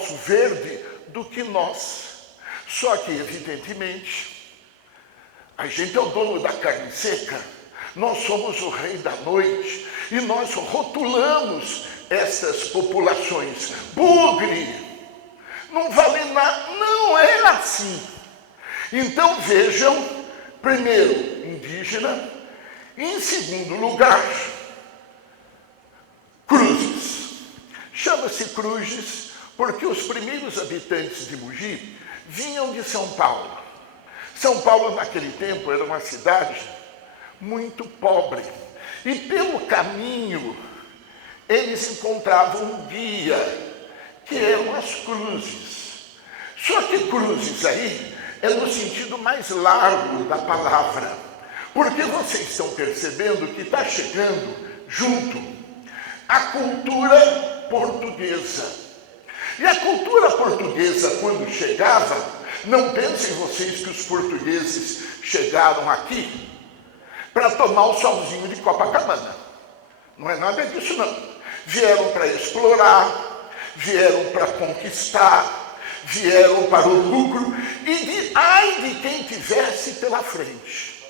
nosso verde do que nós. Só que, evidentemente, a gente é o dono da carne seca, nós somos o rei da noite e nós rotulamos essas populações. Bugre, não vale nada, não é assim. Então vejam, primeiro, indígena, em segundo lugar, cruzes. Chama-se cruzes porque os primeiros habitantes de Mogi vinham de São Paulo. São Paulo, naquele tempo, era uma cidade muito pobre. E pelo caminho, eles encontravam um guia, que eram as cruzes. Só que cruzes aí é no sentido mais largo da palavra. Porque vocês estão percebendo que está chegando junto a cultura portuguesa. E a cultura portuguesa, quando chegava, não pensem vocês que os portugueses chegaram aqui para tomar o solzinho de Copacabana. Não é nada disso, não. Vieram para explorar, vieram para conquistar, vieram para o lucro e ai de quem tivesse pela frente.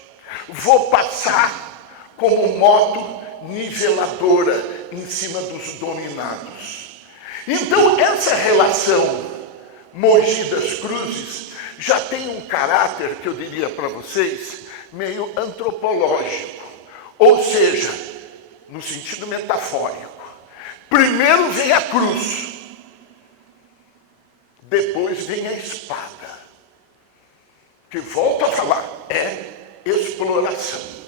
Vou passar como moto niveladora em cima dos dominados. Então, essa relação Mogi das Cruzes já tem um caráter, que eu diria para vocês, meio antropológico. Ou seja, no sentido metafórico. Primeiro vem a cruz, depois vem a espada. Que, volto a falar, é exploração.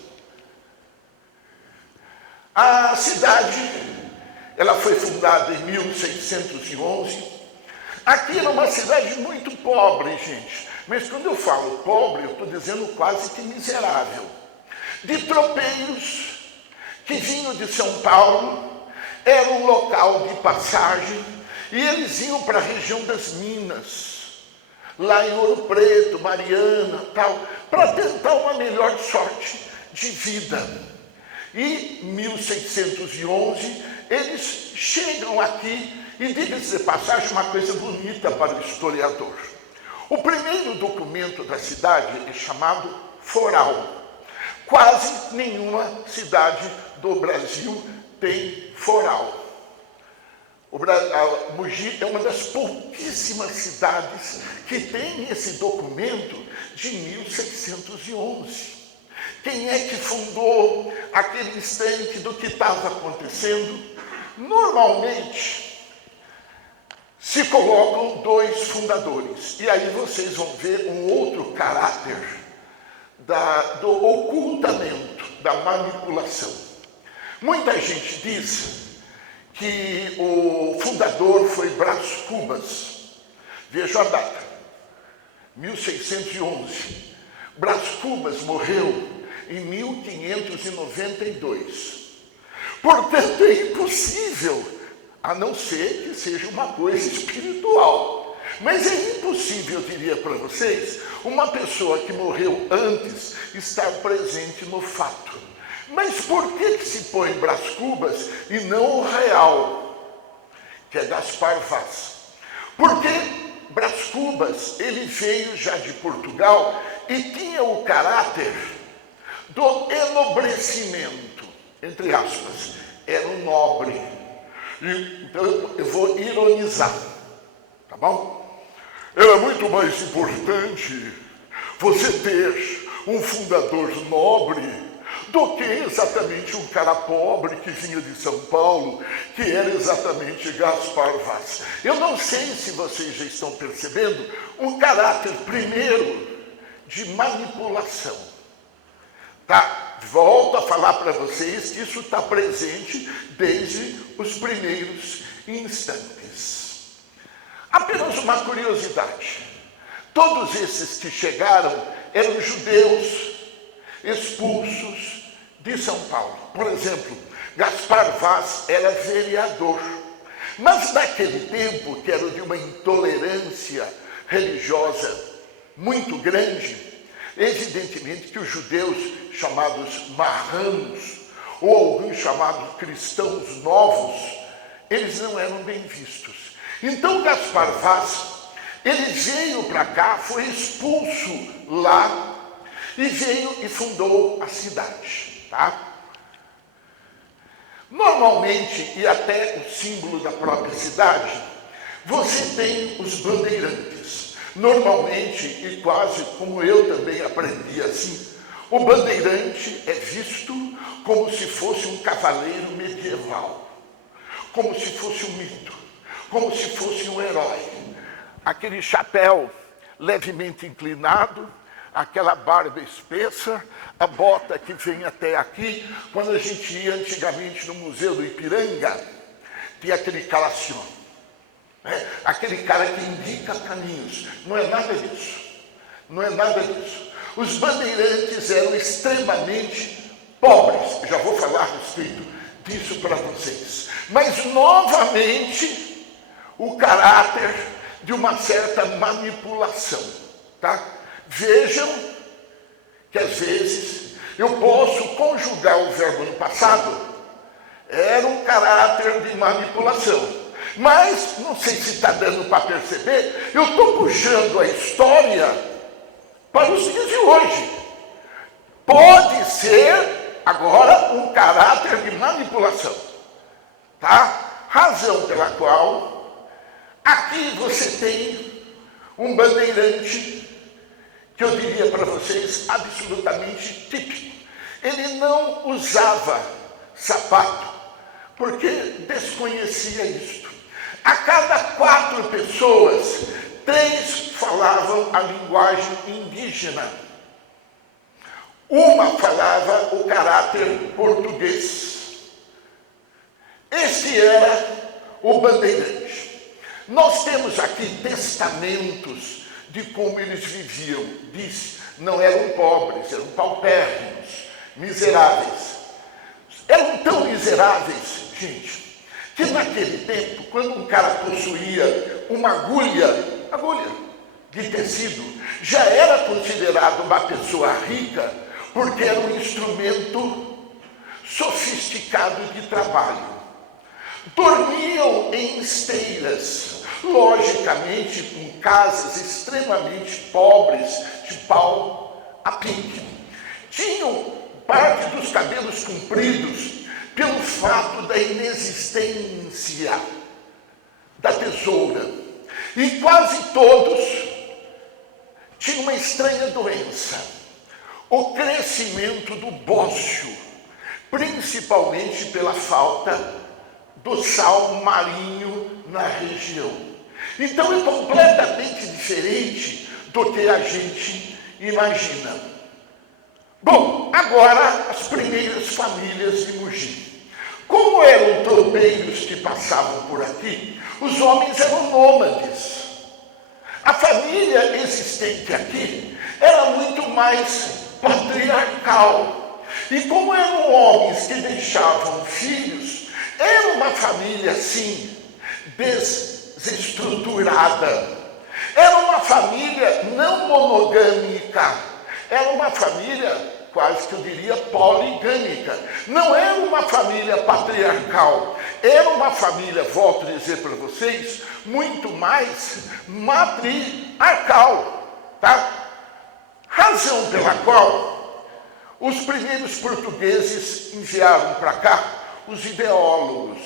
A cidade, ela foi fundada em 1611. Aqui era uma cidade muito pobre, gente. Mas quando eu falo pobre, eu estou dizendo quase que miserável. De tropeiros que vinham de São Paulo, era um local de passagem, e eles iam para a região das Minas, lá em Ouro Preto, Mariana, tal, para tentar uma melhor sorte de vida. E em 1611, eles chegam aqui, e diga-se de passagem uma coisa bonita para o historiador. O primeiro documento da cidade é chamado foral. Quase nenhuma cidade do Brasil tem foral. Mogi é uma das pouquíssimas cidades que tem esse documento de 1611. Quem é que fundou aquele instante do que estava acontecendo? Normalmente, se colocam dois fundadores. E aí vocês vão ver um outro caráter do ocultamento, da manipulação. Muita gente diz que o fundador foi Brás Cubas. Veja a data, 1611. Brás Cubas morreu em 1592. Portanto, é impossível, a não ser que seja uma coisa espiritual. Mas é impossível, eu diria para vocês, uma pessoa que morreu antes estar presente no fato. Mas por que se põe Brás Cubas e não o real, que é Gaspar Vaz? Porque Brás Cubas, ele veio já de Portugal e tinha o caráter do enobrecimento, entre aspas, era um nobre. Então eu vou ironizar, tá bom? Era muito mais importante você ter um fundador nobre do que exatamente um cara pobre que vinha de São Paulo, que era exatamente Gaspar Vaz. Eu não sei se vocês já estão percebendo um caráter, primeiro, de manipulação. Tá? Volto a falar para vocês que isso está presente desde os primeiros instantes. Apenas uma curiosidade. Todos esses que chegaram eram judeus expulsos de São Paulo. Por exemplo, Gaspar Vaz era vereador. Mas naquele tempo, que era de uma intolerância religiosa muito grande, evidentemente que os judeus chamados marranos, ou alguns chamados cristãos novos, eles não eram bem vistos. Então Gaspar Vaz, ele veio para cá, foi expulso lá e veio e fundou a cidade, tá? Normalmente, e até o símbolo da própria cidade, você tem os bandeirantes. Normalmente, e quase como eu também aprendi assim, o bandeirante é visto como se fosse um cavaleiro medieval, como se fosse um mito, como se fosse um herói. Aquele chapéu levemente inclinado, aquela barba espessa, a bota que vem até aqui. Quando a gente ia antigamente no Museu do Ipiranga, tinha aquele calacion, né? Aquele cara que indica caminhos. Não é nada disso. Não é nada disso. Os bandeirantes eram extremamente pobres. Já vou falar a respeito disso para vocês. Mas, novamente, o caráter de uma certa manipulação, tá? Vejam que, às vezes, eu posso conjugar o verbo no passado. Era um caráter de manipulação. Mas, não sei se está dando para perceber, eu estou puxando a história para os dias de hoje. Pode ser, agora, um caráter de manipulação. Tá? Razão pela qual, aqui você tem um bandeirante que eu diria para vocês absolutamente típico. Ele não usava sapato, porque desconhecia isto. A cada 4 pessoas, 3 falavam a linguagem indígena. Uma falava o caráter português. Esse era o bandeirante. Nós temos aqui testamentos de como eles viviam. Diz, não eram pobres, eram paupérrimos, miseráveis. Eram tão miseráveis, gente, que naquele tempo, quando um cara possuía uma agulha de tecido, já era considerado uma pessoa rica, porque era um instrumento sofisticado de trabalho. Dormiam em esteiras, logicamente com casas extremamente pobres, de pau a pique. Tinham parte dos cabelos compridos pelo fato da inexistência da tesoura. E quase todos tinham uma estranha doença, o crescimento do bócio, principalmente pela falta do sal marinho na região. Então é completamente diferente do que a gente imagina. Bom, agora as primeiras famílias de Mogi. Como eram tropeiros que passavam por aqui, os homens eram nômades. A família existente aqui era muito mais patriarcal. E como eram homens que deixavam filhos, era uma família, assim, desestruturada. Era uma família não monogâmica. Era uma família, quase que eu diria, poligâmica. Não era uma família patriarcal. Era uma família, volto a dizer para vocês, muito mais matriarcal. Tá? Razão pela qual os primeiros portugueses enviaram para cá os ideólogos,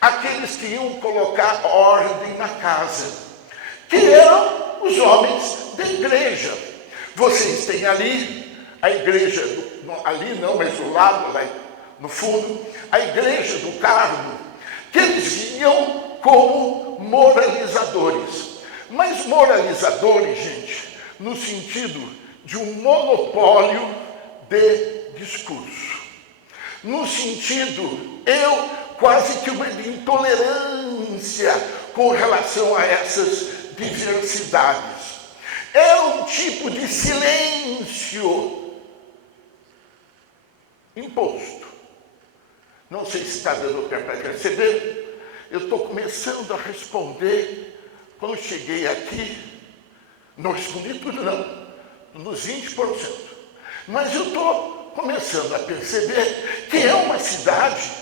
aqueles que iam colocar ordem na casa, que eram os homens da igreja. Vocês têm ali a igreja, ali não, mas do lado, lá no fundo, a igreja do Carmo, que eles vinham como moralizadores. Mas moralizadores, gente, no sentido de um monopólio de discurso. No sentido, quase que uma intolerância com relação a essas diversidades. É um tipo de silêncio imposto. Não sei se está dando para perceber. Eu estou começando a responder. Quando cheguei aqui, não respondi tudo não, nos 20%. Mas eu estou começando a perceber que é uma cidade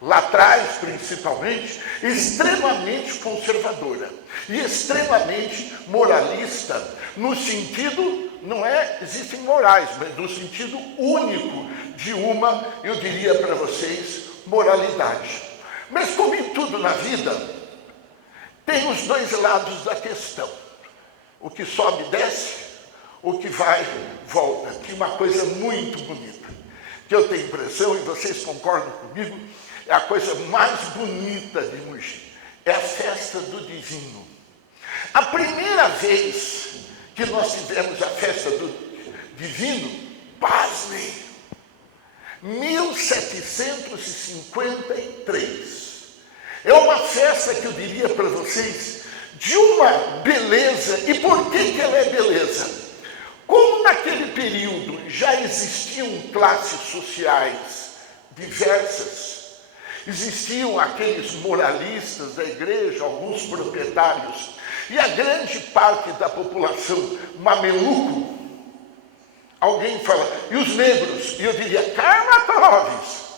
lá atrás principalmente, extremamente conservadora e extremamente moralista, no sentido, não é, existem morais, mas no sentido único de uma, eu diria para vocês, moralidade. Mas como em tudo na vida, tem os dois lados da questão. O que sobe, desce, o que vai, volta. Que uma coisa muito bonita, que eu tenho impressão, e vocês concordam comigo, é a coisa mais bonita de Mogi. É a festa do Divino. A primeira vez que nós tivemos a festa do Divino, pasmem, 1753. É uma festa que eu diria para vocês de uma beleza. E por que ela é beleza? Como naquele período já existiam classes sociais diversas, existiam aqueles moralistas da igreja, alguns proprietários, e a grande parte da população mameluco. Alguém fala, e os negros? E eu diria, Karma Troves,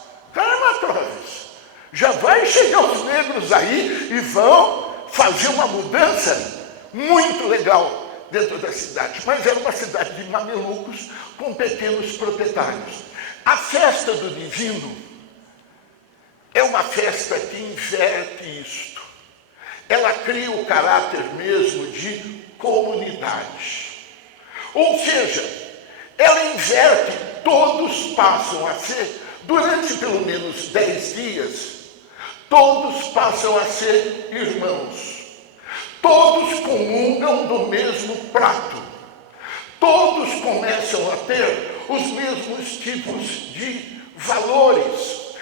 já vai chegar os negros aí e vão fazer uma mudança muito legal dentro da cidade. Mas era uma cidade de mamelucos com pequenos proprietários. A festa do Divino é uma festa que inverte isto. Ela cria o caráter mesmo de comunidade. Ou seja, ela inverte, todos passam a ser, durante pelo menos 10 dias, todos passam a ser irmãos. Todos comungam do mesmo prato. Todos começam a ter os mesmos tipos de valores.